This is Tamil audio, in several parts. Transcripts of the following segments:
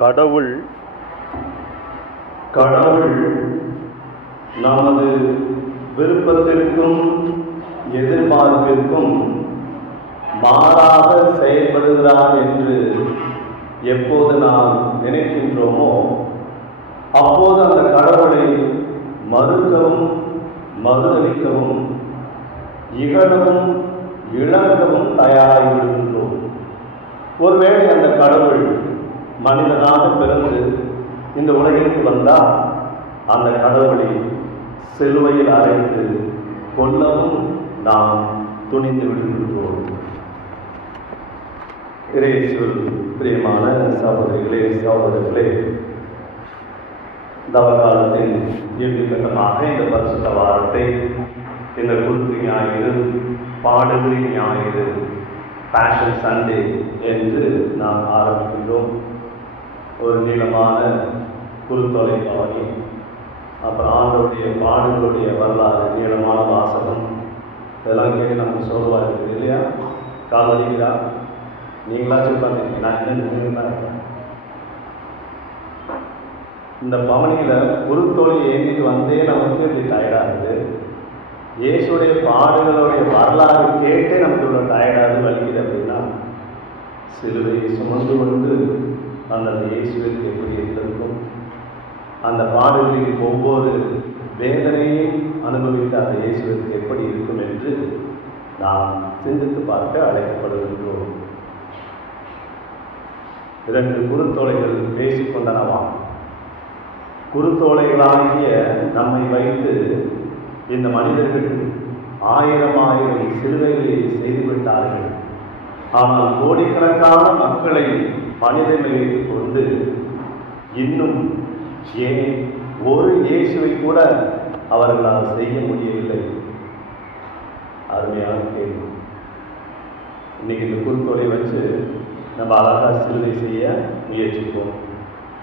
கடவுள் கடவுள் நமது விருப்பத்திற்கும் எதிர்பார்ப்பிற்கும் மாறாக செயல்படுகிறார் என்று எப்போது நாம் நினைக்கின்றோமோ அப்போது அந்த கடவுளை மறுக்கவும் மறுதளிக்கவும் இகழவும் இழக்கவும் தயாராகிவிடுகின்றோம். ஒருவேளை அந்த கடவுள் மனிதனாக பிறந்து இந்த உலகிற்கு வந்தால் அந்த கடவுளை சிலுவையில் அறைந்து கொல்லவும் நாம் துணிந்து விடுகின்றோம். இயேசுவில் பிரியமான சகோதரிகளே சகோதரர்களே, தவக்காலத்தின் இறுதி கட்டமாக இந்த பரிசுத்த வாரத்தை இந்த குருத்து ஞாயிறு, பாடுகிற ஞாயிறு, பேஷன் சண்டே என்று நாம் ஆரம்பிக்கின்றோம். ஒரு நீளமான குறுத்தொலை பவனி, அப்புறம் ஆண்டோடைய பாடுகளுடைய வரலாறு, நீளமான வாசகம், இதெல்லாம் கேட்டு நமக்கு சோர்வாக இருக்குது இல்லையா? கால் வலிக்குதா? நீங்களாச்சும் உட்காந்துருக்கீங்க, நான் என்ன இருக்கேன். இந்த பவனியில் குறுத்தொலை ஏந்திட்டு வந்தே நமக்கு இப்படி டயர்டாகுது. இயேசுடைய பாடுகளுடைய வரலாறு கேட்டே நமக்கு இவ்வளோ டயர்டாகுது, வலிக்குது அப்படின்னா சிலுவையை சுமந்து கொண்டு அந்த இயேசுவிற்கு எப்படி இருந்திருக்கும்? அந்த பாடுகளில் ஒவ்வொரு வேதனையும் அனுபவித்த அந்த இயேசுவிற்கு எப்படி இருக்கும் என்று நாம் சிந்தித்து பார்க்க அழைக்கப்படுகின்றோம். 2 குறுத்தோலைகள் பேசிக்கொண்டனவாம். குறுத்தோலைகளாகிய நம்மை வைத்து இந்த மனிதர்கள் 1000 சிலுவைகளை செய்துவிட்டார்கள். ஆனால் கோடிக்கணக்கான மக்களை மனிதனை வைத்துக் கொண்டு இன்னும் ஏன் ஒரு இயேசுவை கூட அவர்களால் செய்ய முடியவில்லை? அருமையான கேள்வி. இன்னைக்கு இந்த குறுத்தோலை வச்சு நம்ம அழகாக சிலுவை செய்ய முயற்சிப்போம்.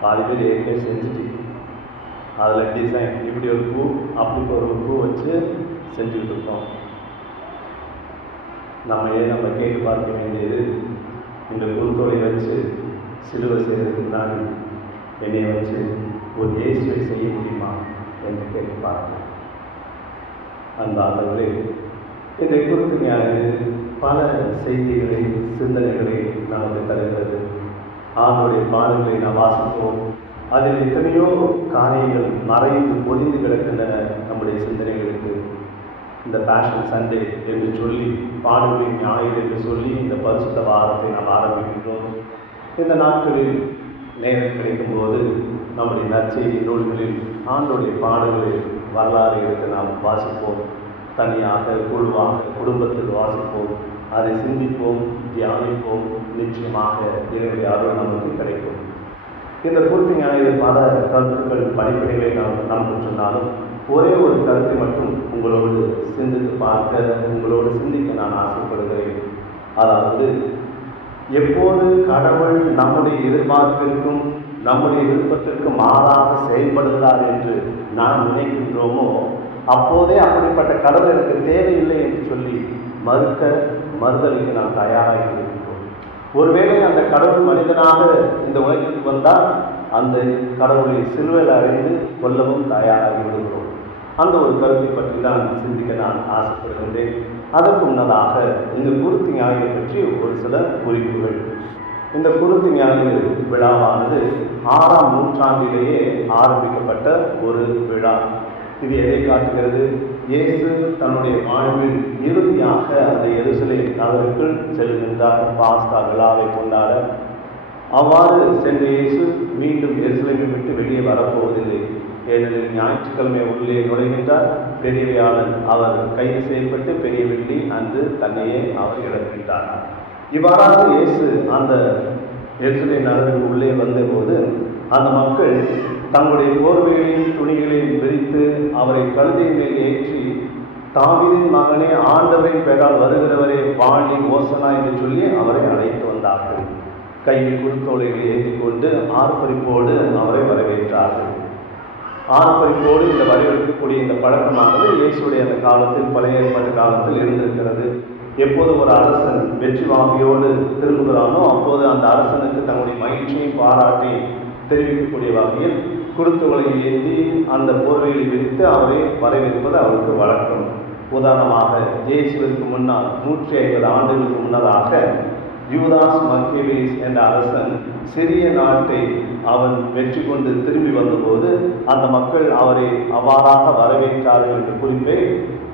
பாதி பேர் ஏற்கனவே செஞ்சுட்டு அதில் டிசைன் இப்படி ஒரு பூ அப்படி ஒரு பூ வச்சு செஞ்சுக்கிட்டு இருக்கோம். நம்ம கேட்டு பார்க்க வேண்டியது, இந்த குறுத்தோலை வச்சு சிலுவை செய்கிறதுக்கு முன்னாடி என்னை வச்சு ஒரு இயேசுவை செய்ய முடியுமா என்று கேட்டு பார்க்கலாம். அந்த ஆண்டவரே, இந்த குறுத்து ஞாயிறு பல செய்திகளை, சிந்தனைகளை நமக்கு தருகிறது. ஆண்டவருடைய பாடல்களை நாம் வாசிப்போம். அதில் எத்தனையோ காரியங்கள் மறைந்து பொதிந்து கிடக்கின்றன நம்முடைய சிந்தனைகளுக்கு. இந்த பேஷன் சண்டே என்று சொல்லி, பாடுகளின் ஞாயிறு என்று சொல்லி இந்த பரிசுத்த வாரத்தை நாம் ஆரம்பிக்கின்றோம். இந்த நாட்களில் நேரம் கிடைக்கும்போது நம்முடைய நற்செய்தி நூல்களில் ஆண்டோடைய பாடல்களில் வரலாறு எடுத்து நாம் வாசிப்போம். தனியாக, குழுவாக, குடும்பத்தில் வாசிப்போம். அதை சிந்திப்போம், தியானிப்போம். நிச்சயமாக இதனுடைய அருள் நமக்கு கிடைக்கும். இந்த குருத்து ஞாயிறு பல கருத்துக்கள், படிப்படிகளை நமக்கு சொன்னாலும் ஒரே ஒரு கருத்தை மட்டும் உங்களோடு சிந்தித்து பார்க்க, உங்களோடு சிந்திக்க நான் ஆசைப்படுகிறேன். அதாவது, எப்போது கடவுள் நம்முடைய எதிர்பார்ப்பிற்கும் நம்முடைய விருப்பத்திற்கும் மாறாக செயல்படுகிறார் என்று நாம் நினைக்கின்றோமோ அப்போதே அப்படிப்பட்ட கடவுள் எனக்கு தேவையில்லை என்று சொல்லி மறுதளிக்க நாம் தயாராக இருக்கின்றோம். ஒருவேளை அந்த கடவுள் மனிதனாக இந்த உலகிற்கு வந்தால் அந்த கடவுளை சிலுவையில் அறைந்து கொல்லவும் தயாராகி விடுகிறோம். அந்த ஒரு கருத்தை பற்றி தான் சிந்திக்க நான் ஆசைப்படுகின்றேன். அதற்கு முன்னதாக இந்த குருத்து ஞாயிறு பற்றி ஒரு சில குறிப்புகள். இந்த குருத்து ஞாயிறு விழாவானது 6ஆம் நூற்றாண்டிலேயே ஆரம்பிக்கப்பட்ட ஒரு விழா. இது எதை காட்டுகிறது? இயேசு தன்னுடைய வாழ்வில் இறுதியாக அந்த எருசலேம் நகருக்குள் செல்கின்றார் பாஸ்கா விழாவை கொண்டாட. அவ்வாறு சென்ற இயேசு மீண்டும் எருசலேமை விட்டு வெளியே வரப்போவதில்லை. ஏனெனில் ஞாயிற்றுக்கிழமை உள்ளே நுழைகின்றார். பெரிய வியாழன் அவர் கைது செய்யப்பட்டு பெரிய வெள்ளி அன்று தன்னையே அவர் இழக்கின்றார். இவ்வாறாக இயேசு அந்த எருசலேம் நகருக்கு உள்ளே வந்தபோது அந்த மக்கள் தங்களுடைய போர்வைகளையும் துணிகளையும் விரித்து அவரை கழுதையின் மேல் ஏற்றி, தாவீதின் மகனே, ஆண்டவரின் பெயரால் வருகிறவரே, வாழி ஓசனா என்று சொல்லி அவரை அழைத்து வந்தார்கள். கையில் குறுத்தோலைகளை ஏற்றி கொண்டு ஆர்ப்பரிப்போடு அவரை வரவேற்றார்கள். ஆர்ப்பரிப்போடு இந்த வரவேற்கக்கூடிய இந்த பழக்கமானது இயேசுடைய அந்த காலத்தில், பழைய ஏற்பாட்டு காலத்தில் இருந்திருக்கிறது. எப்போது ஒரு அரசன் வெற்றி வாங்கியோடு திரும்புகிறானோ அப்போது அந்த அரசனுக்கு தன்னுடைய மகிழ்ச்சியை பாராட்டி தெரிவிக்கக்கூடிய வகையில் குருத்துவலை ஏந்தி அந்த போர்வையை விரித்து அவரை வரவேற்பது அவருக்கு வழக்கம். உதாரணமாக இயேசுவிற்கு முன்னால் 150 ஆண்டுகளுக்கு முன்னதாக யூதாஸ் மக்கேபேஸ் என்ற அரசன் சிறிய நாட்டை அவன் வெற்றி கொண்டு திரும்பி வந்தபோது அந்த மக்கள் அவரை அவ்வாறாக வரவேற்றார்கள் என்ற குறிப்பை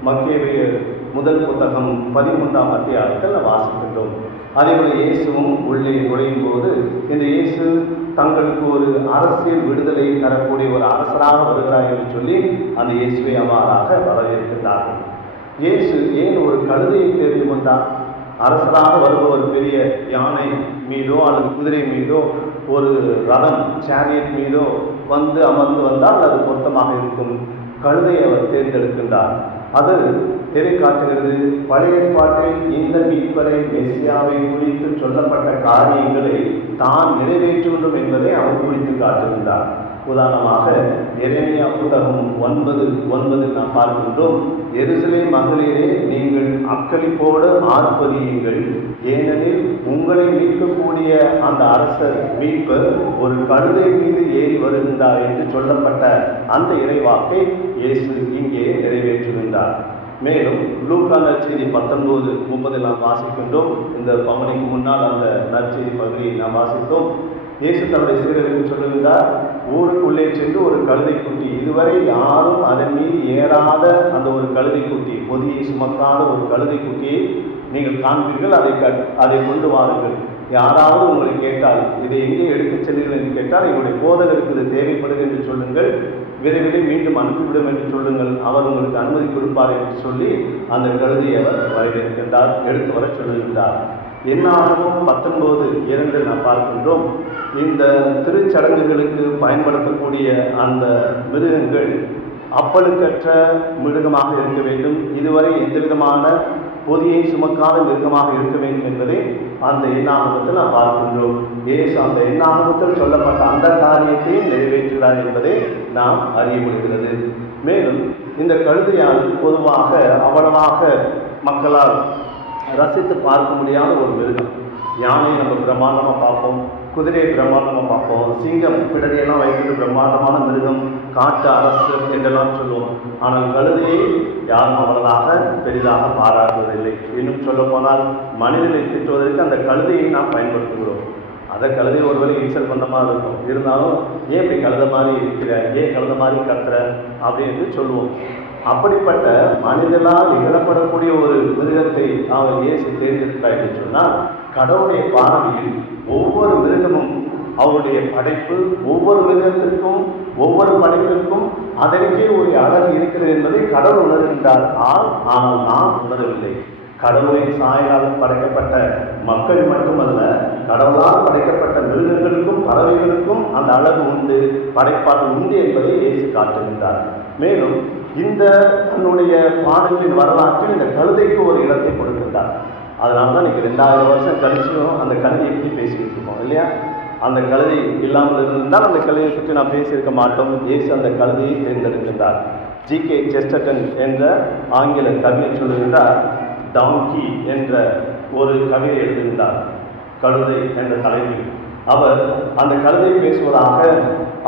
மக்கேபியர் முதல் புத்தகம் 13ஆம் அத்தியாயத்தில் வாசிக்கின்றோம். அதேபோல இயேசுவும் உள்ளே நுழையும் போது இந்த இயேசு தங்களுக்கு ஒரு அரசியல் விடுதலை தரக்கூடிய ஒரு அரசராக வருகிறார் என்று சொல்லி அந்த இயேசுவை அவ்வாறாக வரவேற்கின்றார்கள். இயேசு ஏன் ஒரு கழுதையை தேர்ந்து கொண்டார்? அரசராக வருபவர் பெரிய யானை மீதோ அல்லது குதிரை மீதோ ஒரு ரதம் சேரியட் மீதோ வந்து அமர்ந்து வந்தால் அது பொருத்தமாக இருக்கும். கழுதை அவர் தேர்ந்தெடுக்கின்றார். அது எதை காட்டுகிறது? பழைய ஏற்பாட்டில் இந்த மீட்பரை மெசியாவை குறித்து சொல்லப்பட்ட காரியங்களை தான் நிறைவேற்ற வேண்டும் என்பதை அவர் குறித்து காட்டுகின்றார். உதாரணமாக எரேமியா புத்தகம் 9:9 நாம் பார்க்கின்றோம். எருசலேம் மகளிரே, நீங்கள் அக்களிப்போடு ஆர்ப்பரியுங்கள், ஏனெனில் உங்களை மீட்கக்கூடிய அந்த அரசர் மீட்பர் ஒரு கழுதை மீது ஏறி வருகின்றார் என்று சொல்லப்பட்ட அந்த இறைவாக்கை இயேசு இங்கே நிறைவேற்றுகின்றார். மேலும் லூக்கா நற்செய்தி 19:30 நாம் வாசிக்கின்றோம். இந்த பவனிக்கு முன்னால் அந்த நற்செய்தி பகுதியை நாம் வாசித்தோம். இயேசு தன்னுடைய சீடர்களுக்கு சொல்லுகின்றார், ஊருக்குள்ளே சென்று ஒரு கழுதை குட்டி, இதுவரை யாரும் அதன் மீது ஏறாத அந்த ஒரு கழுதை குட்டி, பொதியை சுமக்காத ஒரு கழுதை குட்டியை நீங்கள் காண்பீர்கள், அதை கொண்டு வாருங்கள். யாராவது உங்களை கேட்டால் இதை எங்கே எடுத்துச் செல்லுங்கள் என்று கேட்டால் எங்களுடைய போதகருக்கு இது தேவைப்படுது என்று சொல்லுங்கள், விரைவில் மீண்டும் அனுப்பிவிடும் என்று சொல்லுங்கள், அவர் உங்களுக்கு அனுமதி கொடுப்பார் என்று சொல்லி அந்த கழுதையை அவர் வரவேற்கின்றார், எடுத்து வர சொல்லுகின்றார். என்னாகும் 19:2 நாம் பார்க்கின்றோம். இந்த திருச்சடங்குகளுக்கு பயன்படுத்தக்கூடிய அந்த மிருகங்கள் அப்பழுக்கற்ற மிருகமாக இருக்க வேண்டும், இதுவரை எந்த விதமான பொதியை சுமக்காத மிருகமாக இருக்க வேண்டும் என்பதை அந்த எண்ணாகமத்தில் நாம் பார்க்கின்றோம். இயேசு அந்த எண்ணாகமத்தில் சொல்லப்பட்ட அந்த காரியத்தையும் நிறைவேற்றுகிறார் என்பதை நாம் அறிய முடிகிறது. மேலும் இந்த கழுதையானது பொதுவாக அவ்வளவாக மக்களால் ரசித்து பார்க்க முடியாத ஒரு மிருகம். யானையை நம்ம பிரம்மாண்டமாக பார்ப்போம், குதிரையை பிரம்மாண்டமாக பார்ப்போம், சிங்கம் பிடரியெல்லாம் வைக்கிற பிரம்மாண்டமான மிருகம், காட்டு அரசு என்றெல்லாம் சொல்லுவோம். ஆனால் கழுதையை யாரும் அவ்வளவாக பெரிதாக பாராட்டுவதில்லை. இன்னும் சொல்ல போனால் மனிதனை திட்டுவதற்கு அந்த கழுதையை நாம் பயன்படுத்துகிறோம். அதை கழுதை ஒருவேளை இன்சல்ட் பண்ண மாதிரி இருக்கும், இருந்தாலும் ஏன் இப்படி கழுத மாதிரி இருக்கிற, ஏன் கழுத மாதிரி கத்துற அப்படின்னு சொல்லுவோம். அப்படிப்பட்ட மனிதனால் நிகழப்படக்கூடிய ஒரு மிருகத்தை அவர் இயேசு தேர்ந்தெடுத்தார் என்று சொன்னால், கடவுளுடைய பார்வையில் ஒவ்வொரு மிருகமும் அவருடைய படைப்பு, ஒவ்வொரு மிருகத்திற்கும் ஒவ்வொரு படைப்பிற்கும் அதற்கே ஒரு அழகு இருக்கிறது என்பதை கடவுள் உணர்கின்றார். ஆனால் நாம் உணரவில்லை. கடவுளின் சாயலால் படைக்கப்பட்ட மக்கள் மட்டுமல்ல, கடவுளால் படைக்கப்பட்ட மிருகங்களுக்கும் பறவைகளுக்கும் அந்த அழகு உண்டு, படைப்பாடு உண்டு என்பதை இயேசு காட்டுகின்றார். மேலும் இந்த தன்னுடைய பாடலின் வரலாற்றில் இந்த கழுதைக்கு ஒரு இடத்தை கொடுக்கின்றார். அதனால தான் இன்னைக்கு 2000 வருஷம் கழிச்சும் அந்த கழுதையை பற்றி பேசிக்கிட்டு இருக்கோம் இல்லையா? அந்த கழுதை இல்லாமல் இருந்திருந்தால் அந்த கழுதையை பற்றி நான் பேசியிருக்க மாட்டோம். இயேசு அந்த கழுதையை தேர்ந்தெடுக்கின்றார். G.K. செஸ்டர்டன் என்ற ஆங்கில கவிஞர் சொல்லுகின்றார், டாங்கி என்ற ஒரு கவிதை எழுதுகின்றார் கழுதை என்ற தலைப்பில். அவர் அந்த கழுதை பேசுவதாக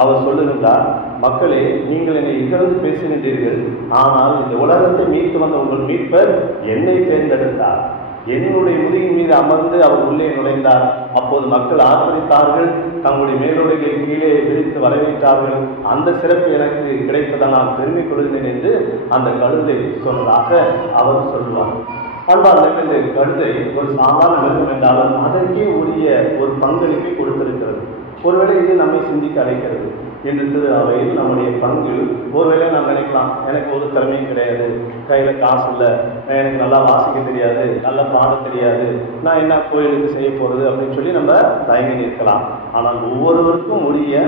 அவர் சொல்லுகின்றார், மக்களே, நீங்கள் என்னை இகழ்ந்து பேசுகின்றீர்கள், ஆனால் இந்த உலகத்தை மீட்டு வந்த உங்கள் மீட்பர் என்னை தேர்ந்தெடுத்தார். என்னுடைய முதுகின் மீது அமர்ந்து அவர் உள்ளே நுழைந்தார். அப்போது மக்கள் ஆர்ப்பரித்தார்கள், தங்களுடைய மேலுடைகளை கீழே விரித்து வரவேற்றார்கள். அந்த சிறப்பு எனக்கு கிடைத்ததை நான் பெருமை கொள்கிறேன் என்று அந்த கழுதை சொன்னதாக அவர் சொல்லுவார். அன்பார்ந்த இந்த கழுதை ஒரு சாதாரண மிருகம் என்றாலும் அதற்கே உரிய ஒரு பங்களிப்பை கொடுத்திருக்கிறது. ஒருவேளை இது நம்மை சிந்திக்க அழைக்கிறது. இன்று திரு அவையில் நம்முடைய பங்கு, ஒருவேளை நாம் நினைக்கலாம், எனக்கு ஒரு திறமையும் கிடையாது, கையில் காசு இல்லை, எனக்கு நல்லா வாசிக்க தெரியாது, நல்லா பாட தெரியாது, நான் என்ன கோயிலுக்கு செய்ய போகிறது அப்படின்னு சொல்லி நம்ம தயங்கி நிற்கலாம். ஆனால் ஒவ்வொருவருக்கும் உரிய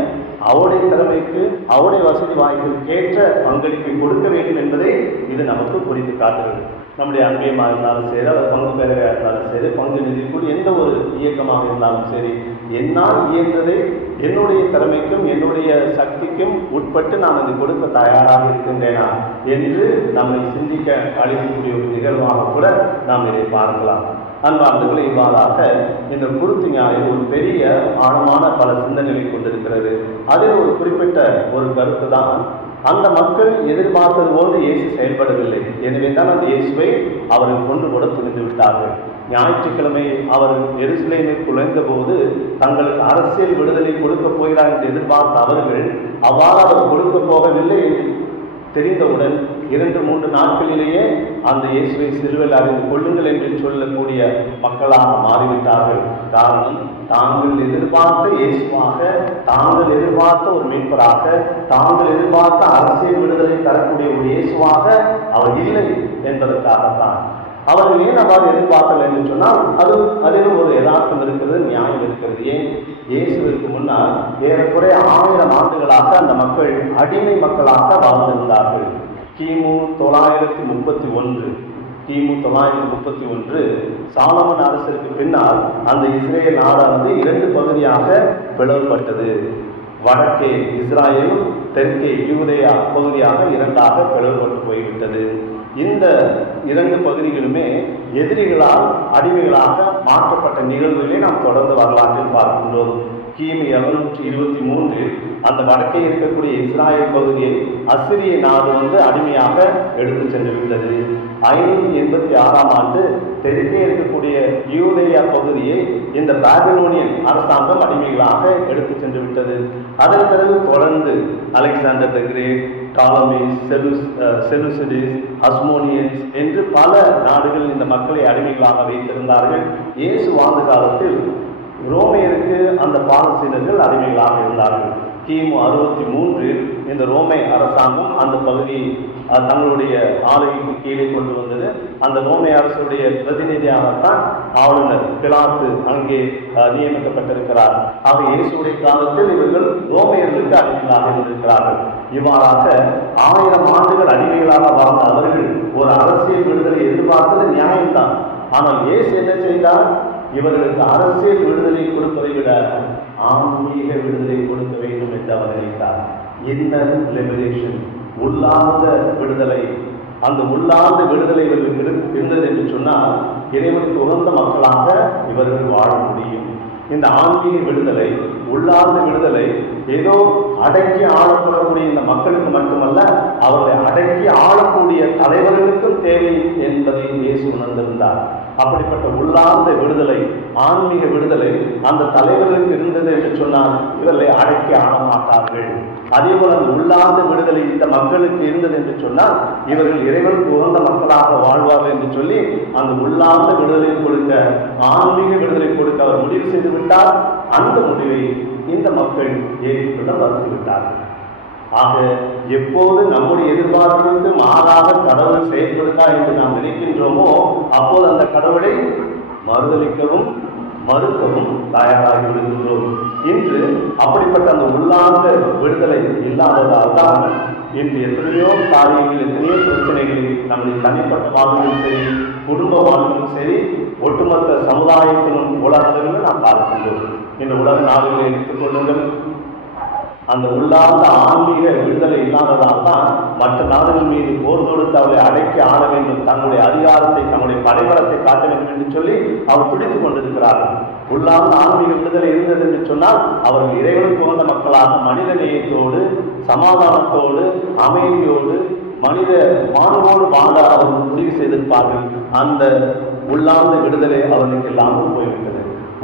அவருடைய திறமைக்கு அவருடைய வசதி வாய்ப்புக்கு ஏற்ற பங்களிப்பை கொடுக்க வேண்டும் என்பதை இது நமக்கு குறித்து காட்டுகிறது. நம்முடைய அன்பியமாக இருந்தாலும் சரி, அல்லது பங்கு பேரவையாக இருந்தாலும் சரி, பங்கு நிதிக்குள் எந்த ஒரு இயக்கமாக இருந்தாலும் சரி, என்னால் இயன்றதை என்னுடைய திறமைக்கும் என்னுடைய சக்திக்கும் உட்பட்டு நான் அதை கொடுக்க தயாராக இருக்கின்றேனா என்று நம்மை சிந்திக்க அளிக்கக்கூடிய ஒரு நிகழ்வாக கூட நாம் இதை பார்க்கலாம். அன்பார்ந்தவர்களே, இவ்வாறாக இந்த குருத்து ஞானம் ஒரு பெரிய ஆழமான பல சிந்தனைகளை கொண்டிருக்கிறது. அதில் ஒரு குறிப்பிட்ட ஒரு கருத்து தான், அந்த மக்கள் எதிர்பார்த்தது போன்று இயேசு செயல்படவில்லை. எனவே தான் அந்த இயேசுவை அவர்கள் கொண்டு கூட துணிந்து விட்டார்கள். ஞாயிற்றுக்கிழமை அவர் எருசலேமில் நுழைந்த போது தங்களுக்கு அரசியல் விடுதலை கொடுக்க போகிறார் என்று எதிர்பார்த்த அவர்கள் அவ்வாறு அவர் கொடுக்க போகவில்லை என்று தெரிந்தவுடன் 2-3 நாட்களிலேயே அந்த இயேசுவை சிலுவையில் அறிந்து கொள்ளுங்கள் என்று சொல்லக்கூடிய மக்களாக மாறிவிட்டார்கள். காரணம், தாங்கள் எதிர்பார்த்த இயேசுவாக, தாங்கள் எதிர்பார்த்த ஒரு மீட்பராக, தாங்கள் எதிர்பார்த்த அரசியல் விடுதலை தரக்கூடிய ஒரு இயேசுவாக அவர் இல்லை என்பதற்காகத்தான். அவர்கள் ஏன் அவ்வாறு எதிர்பார்க்கல என்று சொன்னால் அதிலும் ஒரு யதார்த்தம் இருக்கிறது, நியாயம் இருக்கிறது. ஏன்? இயேசுவிற்கு முன்னால் ஏறக்குறைய 1000 ஆண்டுகளாக அந்த மக்கள் அடிமை மக்களாக வாழ்ந்திருந்தார்கள். கிமு 931 சாலமன் அரசருக்கு பின்னால் அந்த இஸ்ரேல் நாடானது 2 பகுதியாக பிளவுபட்டது. வடக்கே இஸ்ராயேல், தெற்கே யூதேயா பகுதியாக 2ஆக பிளவுபட்டு போய்விட்டது. இந்த 2 பகுதிகளுமே எதிரிகளால் அடிமைகளாக மாற்றப்பட்ட நிகழ்வுகளை நாம் தொடர்ந்து வரலாற்றில் பார்க்கின்றோம். கிமு 723 அந்த வடக்கே இருக்கக்கூடிய இஸ்ராயேல் பகுதியை அசிரிய நாடு அடிமையாக எடுத்து சென்று விட்டது. 586ஆம் ஆண்டு தெற்கே இருக்கக்கூடிய யூதேயா பகுதியை இந்த பாபிலோனியன் அரசாங்கம் அடிமைகளாக எடுத்து சென்று விட்டது. அதன் பிறகு தொடர்ந்து அலெக்சாண்டர் தி கிரேட், டாலமிஸ், செலுசிடிஸ், அஸ்மோனியன்ஸ் என்று பல நாடுகள் இந்த மக்களை அடிமைகளாக வைத்திருந்தார்கள். இயேசு வாழ்ந்த காலத்தில் ரோமையருக்கு அந்த பாலஸ்தீனர்கள் அடிமைகளாக இருந்தார்கள். கிமு 63 இந்த ரோமை அரசாங்கம் அந்த பகுதியை தங்களுடைய ஆளுகைக்கு கீழே கொண்டு வந்தது. அந்த ரோமை அரசுடைய பிரதிநிதியாகத்தான் ஆளுநர் பிலாத்து அங்கே நியமிக்கப்பட்டிருக்கிறார். ஆக இயேசுடைய காலத்தில் இவர்கள் ரோமையர்களுக்கு அடிமைகளாக இருந்திருக்கிறார்கள். இவ்வாறாக 1000 ஆண்டுகள் அடிமைகளாக வாழ்ந்த அவர்கள் ஒரு அரசியல் விடுதலை எதிர்பார்த்தது நியாயம்தான். ஆனால் இயேசு என்ன செய்தார்? இவர்களுக்கு அரசியல் விடுதலை கொடுப்பதை விட ஆன்மீக விடுதலை கொடுக்க வேண்டும் என்று அவர் நினைத்தார். இன்னர் லிபரேஷன், உள்ளார்ந்த விடுதலை. அந்த உள்ளார்ந்த விடுதலை இவர்களுக்கு இருந்தது என்று சொன்னால் இறைவனுக்கு உகந்த மக்களாக இவர்கள் வாழ முடியும். இந்த ஆன்மீக விடுதலை, உள்ளார்ந்த விடுதலை ஏதோ அடக்கி ஆளப்படக்கூடிய இந்த மக்களுக்கு மட்டுமல்ல, அவர்களை அடக்கி ஆளக்கூடிய தலைவர்களுக்கும் தேவை என்பதை இயேசு உணர்ந்திருந்தார். அப்படிப்பட்ட உள்ளார்ந்த விடுதலை, ஆன்மீக விடுதலை அந்த தலைவர்களுக்கு இருந்தது என்று சொன்னால் இவர்களை அடக்கி ஆள மாட்டார்கள். அதே போல அந்த உள்ளார்ந்த விடுதலை இந்த மக்களுக்கு இருந்தது என்று சொன்னால் இவர்கள் இறைவனுக்கு உகந்த மக்களாக வாழ்வார்கள் என்று சொல்லி அந்த உள்ளார்ந்த விடுதலை கொடுக்க, ஆன்மீக விடுதலை கொடுக்க அவர் முடிவு செய்து விட்டார். அந்த முடிவை இந்த மக்கள் ஏற்றுக்கொள்ள மறுத்துவிட்டார்கள். ஆக எப்போது நம்முடைய எதிர்பார்ப்புக்கு மாறாக கடவுள் செயல்படுத்தார் என்று நாம் நினைக்கின்றோமோ அப்போது அந்த கடவுளை மறுதளிக்கவும் மறுக்கவும் தயாராகி விடுகின்றோம். இன்று அப்படிப்பட்ட அந்த உள்ளார்ந்த விடுதலை இல்லாததால் தான் இன்று எத்தனையோ காரியங்கள், எத்தனையோ பிரச்சனைகளில் நம்முடைய தனிப்பட்ட வாழ்விலும் சரி, குடும்ப வாழ்விலும் சரி, ஒட்டுமொத்த சமுதாயத்திலும் உலகத்திலும் நாம் பார்க்கின்றோம். இந்த உலக நாடுகளை எடுத்துக் கொள்ளுங்கள். அந்த உள்ளார்ந்த ஆன்மீக விடுதலை இல்லாததால் தான் மற்ற நாடுகள் மீது போர் தொடுத்து அவர்களை அடக்கி ஆள வேண்டும், தங்களுடைய அதிகாரத்தை, தங்களுடைய படைபலத்தை காட்ட வேண்டும் என்று சொல்லி அவர் துடித்துக் கொண்டிருக்கிறார்கள். உள்ளார்ந்த ஆன்மீக விடுதலை இருந்தது என்று சொன்னால் அவர்கள் இறைவனுக்கு உகந்த மக்களாக மனித நேயத்தோடு, சமாதானத்தோடு, அமைதியோடு, மனித மாணவோடு வாழ அவர்கள் முடிவு செய்திருப்பார்கள். அந்த உள்ளார்ந்த விடுதலை அவர்களுக்கு இல்லாமல் போய்விட்டது.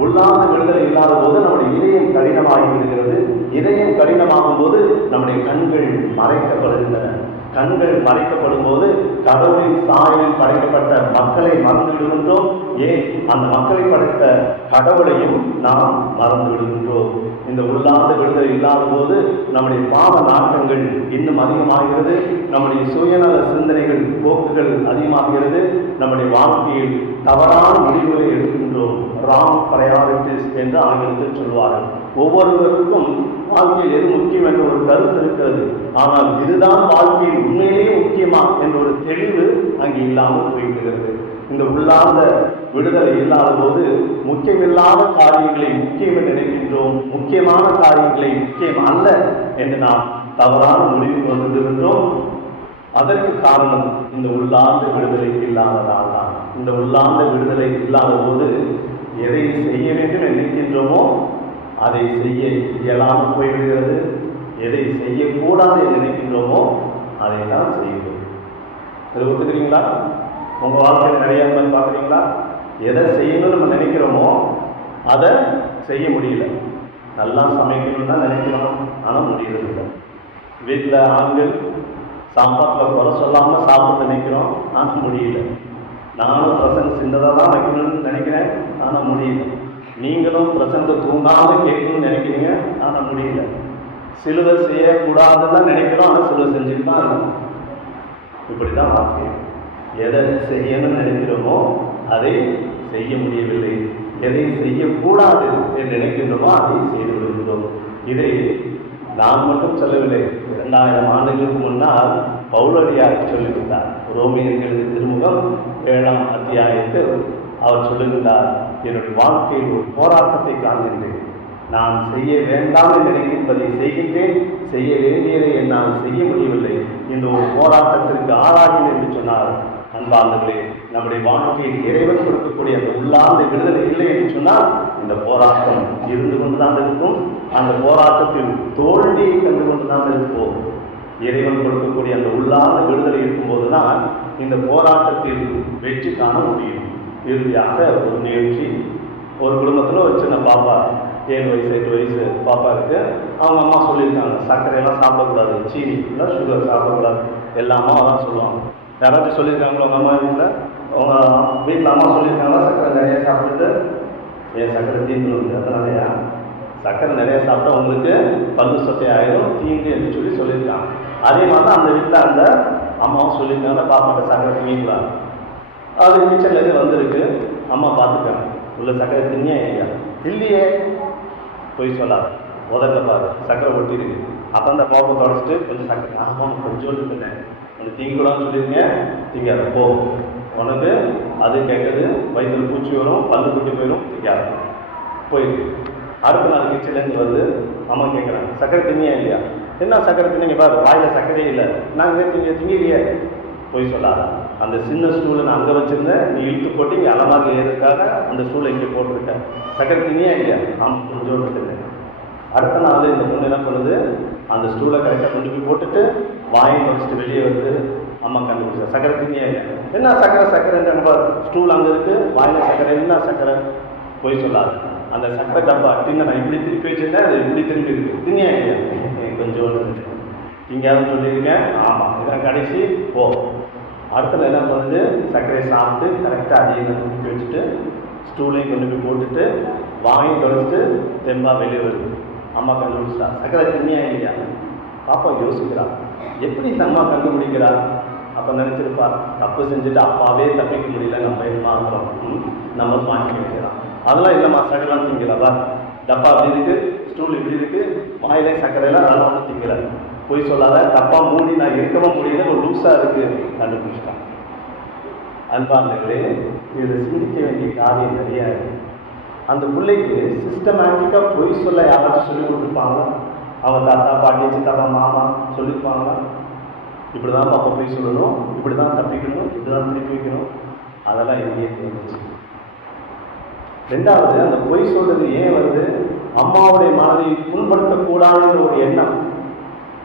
உள்ளார்ந்த விடுதலை இல்லாத போது நம்முடைய இதயம் கடினமாகி விடுகிறது. இதயம் கடினமாகும் போது நம்முடைய கண்கள் மறைக்கப்படுகின்றன. கண்கள் மறைக்கப்படும் போது கடவுளின் சாயலில் படைக்கப்பட்ட மக்களை மறந்து விடுகின்றோம். ஏன்? அந்த மக்களை படைத்த கடவுளையும் நாம் மறந்து விடுகின்றோம். இந்த உள்ளார்ந்த விடுதலை இல்லாத போது நம்முடைய பாவ நாட்டங்கள் இன்னும் அதிகமாகிறது. நம்முடைய சுயநல சிந்தனைகள், போக்குகள் அதிகமாகிறது. நம்முடைய வாழ்க்கையில் தவறான முடிவுகளை எடுக்கின்றோம். ராங் ப்ரையாரிட்டிஸ் என்று ஆங்கிலத்தில் சொல்வார்கள். ஒவ்வொருவருக்கும் வாழ்க்கையில் எது முக்கியம் என்ற ஒரு கருத்து இருக்கிறது. ஆனால் இதுதான் வாழ்க்கையில் உண்மையிலேயே முக்கியமா என்ற ஒரு தெளிவு அங்கே இல்லாமல் போய்விடுகிறது. இந்த உள்ளார்ந்த விடுதலை இல்லாத போது முக்கியமில்லாத காரியங்களை முக்கியம் நினைக்கின்றோம், முக்கியமான காரியங்களை முக்கியம் அல்ல என்று நாம் தவறான முடிவுக்கு வந்திருக்கின்றோம். அதற்கு காரணம் இந்த உள்ளார்ந்த விடுதலை இல்லாததால் தான். இந்த உள்ளார்ந்த விடுதலை இல்லாத போது எதை செய்ய வேண்டும் நினைக்கின்றோமோ அதை செய்ய இயலாமல் போய்விடுகிறது. எதை செய்யக்கூடாது என்று நினைக்கின்றோமோ அதை தான் செய்கிறோம். அதை ஒத்துக்கிறீங்களா? உங்கள் வாழ்க்கையில் நிறைய மாதிரி பார்க்குறீங்களா? எதை செய்யணும்னு நம்ம நினைக்கிறோமோ அதை செய்ய முடியல. நல்லா சமைக்கணும்னு தான் நினைக்கிறோம், ஆனால் முடியறது இல்லை. வீட்டில் ஆண்கள் சாப்பாட்டில் குறை சொல்லாமல் சாப்பிட்டு நினைக்கிறோம், ஆனால் முடியல. நானும் பிரசன்ட் சின்னதாக தான் வைக்கணும்னு நினைக்கிறேன், ஆனால் முடியல. நீங்களும் பிரசன்ட்டை தூங்காமல் கேட்கணும்னு நினைக்கிறீங்க, ஆனால் முடியல. சிலுவை செய்யக்கூடாதுன்னு தான் நினைக்கிறோம், ஆனால் சிலுவை செஞ்சுட்டு தான் இருக்கும். இப்படி தான் வாழ்க்கை. எதை செய்யணும்னு நினைக்கிறோமோ அதை செய்ய முடியவில்லை. எதை செய்யக்கூடாது என்று நினைக்கின்றோமோ அதை செய்து விடுகிறோம். இதை நான் மட்டும் சொல்லவில்லை. 2000 ஆண்டுகளுக்கு முன்னால் பவுலடியார் சொல்லிவிட்டார். ரோமியர்கள் திருமுகம் 7ஆம் அத்தியாயத்தில் அவர் சொல்லுகின்றார், என்னுடைய வாழ்க்கையில் ஒரு போராட்டத்தை காண்கின்றேன். நான் செய்ய வேண்டாம் என்று நினைக்கின்றதை செய்கின்றேன், செய்ய வேண்டியதை என்னால் செய்ய முடியவில்லை. இந்த ஒரு போராட்டத்திற்கு ஆளாகினேன் என்று சொன்னார். அன்பார்ந்தவர்களே, நம்முடைய வாழ்க்கையில் இறைவன் கொடுக்கக்கூடிய அந்த உள்ளார்ந்த விடுதலை இல்லை என்று சொன்னால் இந்த போராட்டம் இருந்து கொண்டுதான் இருக்கும். அந்த போராட்டத்தில் தோல்வியை கண்டு கொண்டுதான் இருப்போம். இறைவன் கொடுக்கக்கூடிய அந்த உள்ளார்ந்த விடுதலை இருக்கும்போது தான் இந்த போராட்டத்தில் வெற்றி காண முடியும். இறுதியாக ஒரு நிகழ்ச்சி, ஒரு குடும்பத்தில் ஒரு சின்ன பாப்பா, 7 வயசு 8 வயசு பாப்பா இருக்கு. அவங்க அம்மா சொல்லியிருக்காங்க, சர்க்கரையெல்லாம் சாப்பிடக்கூடாது, சீனி இல்லை, சுகர் சாப்பிடக்கூடாது. எல்லா அம்மாவும் தான் சொல்லுவாங்க. யாராச்சும் சொல்லியிருக்காங்களோ உங்கள் அம்மா வீட்டில்? உங்கள் வீட்டில் அம்மா சொல்லியிருக்காங்களா சர்க்கரை நிறைய சாப்பிட்டுட்டு? ஏன் சர்க்கரை தீர்ந்து? அதனாலயா சர்க்கரை நிறைய சாப்பிட்டா உங்களுக்கு பல்லு சொத்தை ஆயிடும், தீங்கு என்று சொல்லியிருக்காங்க. அதே மாதிரி தான் அந்த வீட்டில் அந்த அம்மாவும் சொல்லியிருக்காங்க, பாப்பாட்ட சர்க்கரை திங்கக்கூடாது. அது கிச்சன்லேருந்து வந்திருக்கு, அம்மா பார்த்துக்காங்க, உள்ள சர்க்கரை திங்கியா இல்லையா? இல்லையே, போய் சொல்லாது, உதட்ட பாரு சர்க்கரை ஒட்டிருக்கு. அப்போ அந்த கோப்பை தொடச்சிட்டு கொஞ்சம் சர்க்கரை, ஆமாம் கொஞ்சோண்டு தின்னேன், உனக்கு திங்கக்கூடாதுன்னு சொல்லியிருங்க, திங்காது போ, உனக்கு அது கேட்குது, வயிற்றில் பூச்சி வரும், பல்லு குட்டி போயிடும், திங்காது போயிருக்கு. அடுத்த நாள் கிச்சன்லேருந்து வருது, அம்மா கேட்குறாங்க, சர்க்கரை திங்கியா இல்லையா? என்ன சர்க்கரை தின்னீங்க பாரு, வாயில் சர்க்கரையே இல்லை, நாங்கள் திங்கிறியே, போய் சொல்லாத. அந்த சின்ன ஸ்டூலை நான் அங்கே வச்சுருந்தேன், நீ இழுத்து போட்டு இங்கே அலமாக ஏறதுக்காக அந்த ஸ்டூலை இங்கே போட்டுருக்கேன், சர்க்கரை திங்கியா இல்லையா? ஆமாம் கொஞ்சோண்டு தின்னேன். அடுத்த நாள் இந்த பொண்ணு என்ன பண்ணுது, அந்த ஸ்டூலை கரெக்டாக கொண்டு போய் போட்டுட்டு வாயை தொடச்சிட்டு வெளியே வந்து அம்மா கண்டுபிடிச்சா, சர்க்கரை திங்கியா இல்லையா? என்ன சர்க்கரைன்ற பாரு, ஸ்டூல் அங்கே இருக்குது, வாயில் சர்க்கரை, என்ன சர்க்கரை? போய் சொல்லாது. அந்த சர்க்கரை டப்பா டின்னை நான் இப்படி திருப்பி வச்சுருந்தேன், அது இப்படி திரும்பி இருக்குது, திங்கியா இல்லையா? கொஞ்சோண்டு திங்காதுன்னு சொல்லியிருக்கேன், ஆமாம் இதான் கடைசி, போ. அடுத்தது என்ன பண்ணுது, சர்க்கரையை சாப்பிட்டு கரெக்டாக அதையும் திருப்பி வச்சுட்டு ஸ்டூலையும் கொண்டு போய் போட்டுட்டு வாங்கி தொடச்சிட்டு தெம்பாக வெளியே வருது. அம்மா கண்டுபிடிச்சிட்டா, சர்க்கரை தின்னியா இல்லையா? பாப்பா யோசிக்கிறா, எப்படி இந்த அம்மா கண்டுபிடிக்கிறா? அப்போ நினச்சிருப்பா, தப்பு செஞ்சுட்டு அப்பாவே தப்பிக்க முடியல, நம்ம என்ன ஆகிறோம், நம்ம மாட்டி வைக்கிறான். அதெல்லாம் இல்லைம்மா, சர்க்கரைலாம் திங்கிறவா, டப்பா அப்படி இருக்குது, ஸ்டூல் இப்படி இருக்குது, வாயிலே சர்க்கரையெல்லாம் அதெல்லாம் ஒன்றும் திங்கல, போய் சொல்லாத, டப்பா மூடி நான் இருக்கவும் முடியல, ஒரு லூஸாக இருக்குது, கண்டுபிடிச்சிட்டான். அன்பார்ந்தவர்களே, இதில் சிந்திக்க வேண்டிய காரியம் நிறையா இருக்குது. அந்த பிள்ளைக்கு சிஸ்டமேட்டிக்காக பொய் சொல்ல யாராச்சும் சொல்லி கொடுத்துருப்பாங்களா? அவன் தாத்தா பாட்டி சித்தப்பா மாமா சொல்லியிருப்பாங்களா? இப்படி தான் பாப்பா பொய் சொல்லணும், இப்படி தான் தப்பிக்கணும், இப்படி தான் திருப்பி வைக்கணும், அதெல்லாம் எங்கேயே தெரிஞ்சிச்சு. ரெண்டாவது, அந்த பொய் சொல்றது ஏன் வருது? அம்மாவுடைய மனதை புண்படுத்தக்கூடாதுன்ற ஒரு எண்ணம்.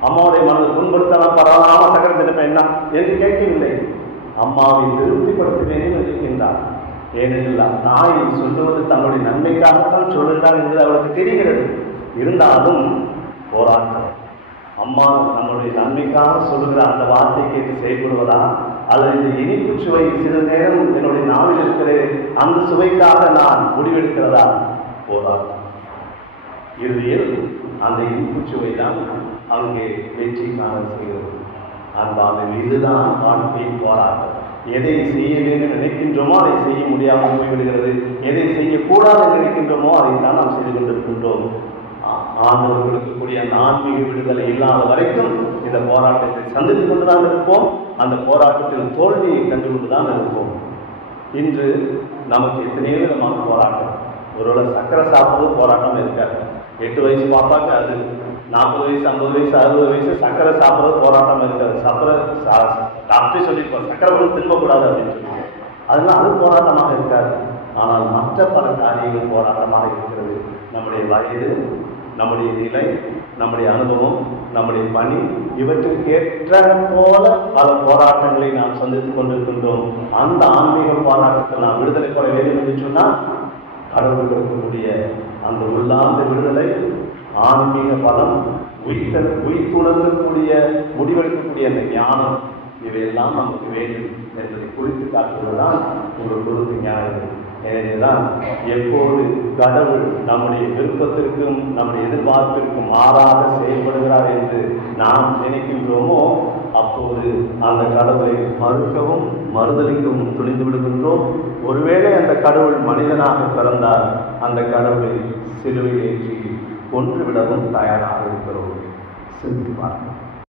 அம்மாவுடைய மனதை புண்படுத்தலாம், பரவாயில்லாம சக்கரை திட்டப்ப என்ன என்று கேட்கவில்லை, அம்மாவை திருப்திப்படுத்த வேண்டும் என்று இருக்கின்றார். ஏனென்றால் தாய் சொல்லுவது தன்னுடைய நன்மைக்காகத்தான் சொல்லுகிறார் என்று அவளுக்கு தெரிகிறது. இருந்தாலும் போராட்டம். அம்மா நம்முடைய நன்மைக்காக சொல்லுகிற அந்த வார்த்தை கேட்டு செயல்படுவதா, அல்லது இந்த இனிப்பு சுவை சிறிது நேரம் என்னுடைய நாவில் இருக்கிற அந்த சுவைக்காக நான் முடிவெடுக்கிறதா? போராட்டம். இறுதியில் அந்த இனிப்பு சுவை தான் அங்கே வெற்றி காண செய்கிறது. அன்பான இதுதான் வாழ்க்கையின் போராட்டம். எதை செய்ய வேண்டும் நினைக்கின்றோமோ அதை செய்ய முடியாமல் போய்விடுகிறது. எதை செய்யக்கூடாது நினைக்கின்றோமோ அதைத்தான் நாம் செய்து கொண்டிருக்கின்றோம். ஆண்டவர் கொடுக்கக்கூடிய அந்த ஆன்மீக விடுதலை இல்லாத வரைக்கும் இந்த போராட்டத்தை சந்தித்து கொண்டுதான் இருப்போம். அந்த போராட்டத்தில் தோல்வியை கண்டு கொண்டுதான் இருப்போம். இன்று நமக்கு எத்தனையோ விதமான போராட்டம். ஒருவேளை சக்கரை சாப்பிட்றது போராட்டம் இருக்காது. 8 வயசு பாப்பாக்கு அது, 40 வயசு 50 வயசு 60 வயசு சக்கரை சாப்பிட்றது போராட்டம் இருக்காது. டாக்டரே சொல்லியிருப்போம் சக்கரை கூட திரும்பக்கூடாது அப்படின்னு சொல்லி. அதனால அது போராட்டமாக இருக்காது. ஆனால் மற்ற பல காரியங்கள் போராட்டமாக இருக்கிறது. நம்முடைய வயது, நம்முடைய நிலை, நம்முடைய அனுபவம், நம்முடைய பணி, இவற்றுக்கு ஏற்ற போல பல போராட்டங்களை நாம் சந்தித்துக் கொண்டிருக்கின்றோம். அந்த ஆன்மீக போராட்டத்தில் நாம் விடுதலை பெற வேண்டும் என்று சொன்னால் கடவுள் கொடுக்கக்கூடிய அந்த உள்ளார்ந்த விடுதலை, ஆன்மீக பலம், உயிர்த்துணர்ந்தக்கூடிய முடிவெடுக்கக்கூடிய அந்த ஞானம், இவையெல்லாம் நமக்கு வேண்டும் என்பதை குறித்து காட்டுவதுதான் ஒரு பொருத்து ஞானம். எனவேதான் எப்போது கடவுள் நம்முடைய விருப்பத்திற்கும் நம்முடைய எதிர்பார்ப்பிற்கும் மாறாக செயல்படுகிறார் என்று நாம் நினைக்கின்றோமோ, அப்போது அந்த கடவுளை மறுக்கவும் மறுதலிக்கவும் துணிந்து விடுகின்றோம். ஒருவேளை அந்த கடவுள் மனிதனாக பிறந்தால் அந்த கடவுளை சிலுவையில் ஏற்றி கொன்றுவிடவும் தயாராக இருக்கிறோம். சிந்தித்து பார்ப்போம்.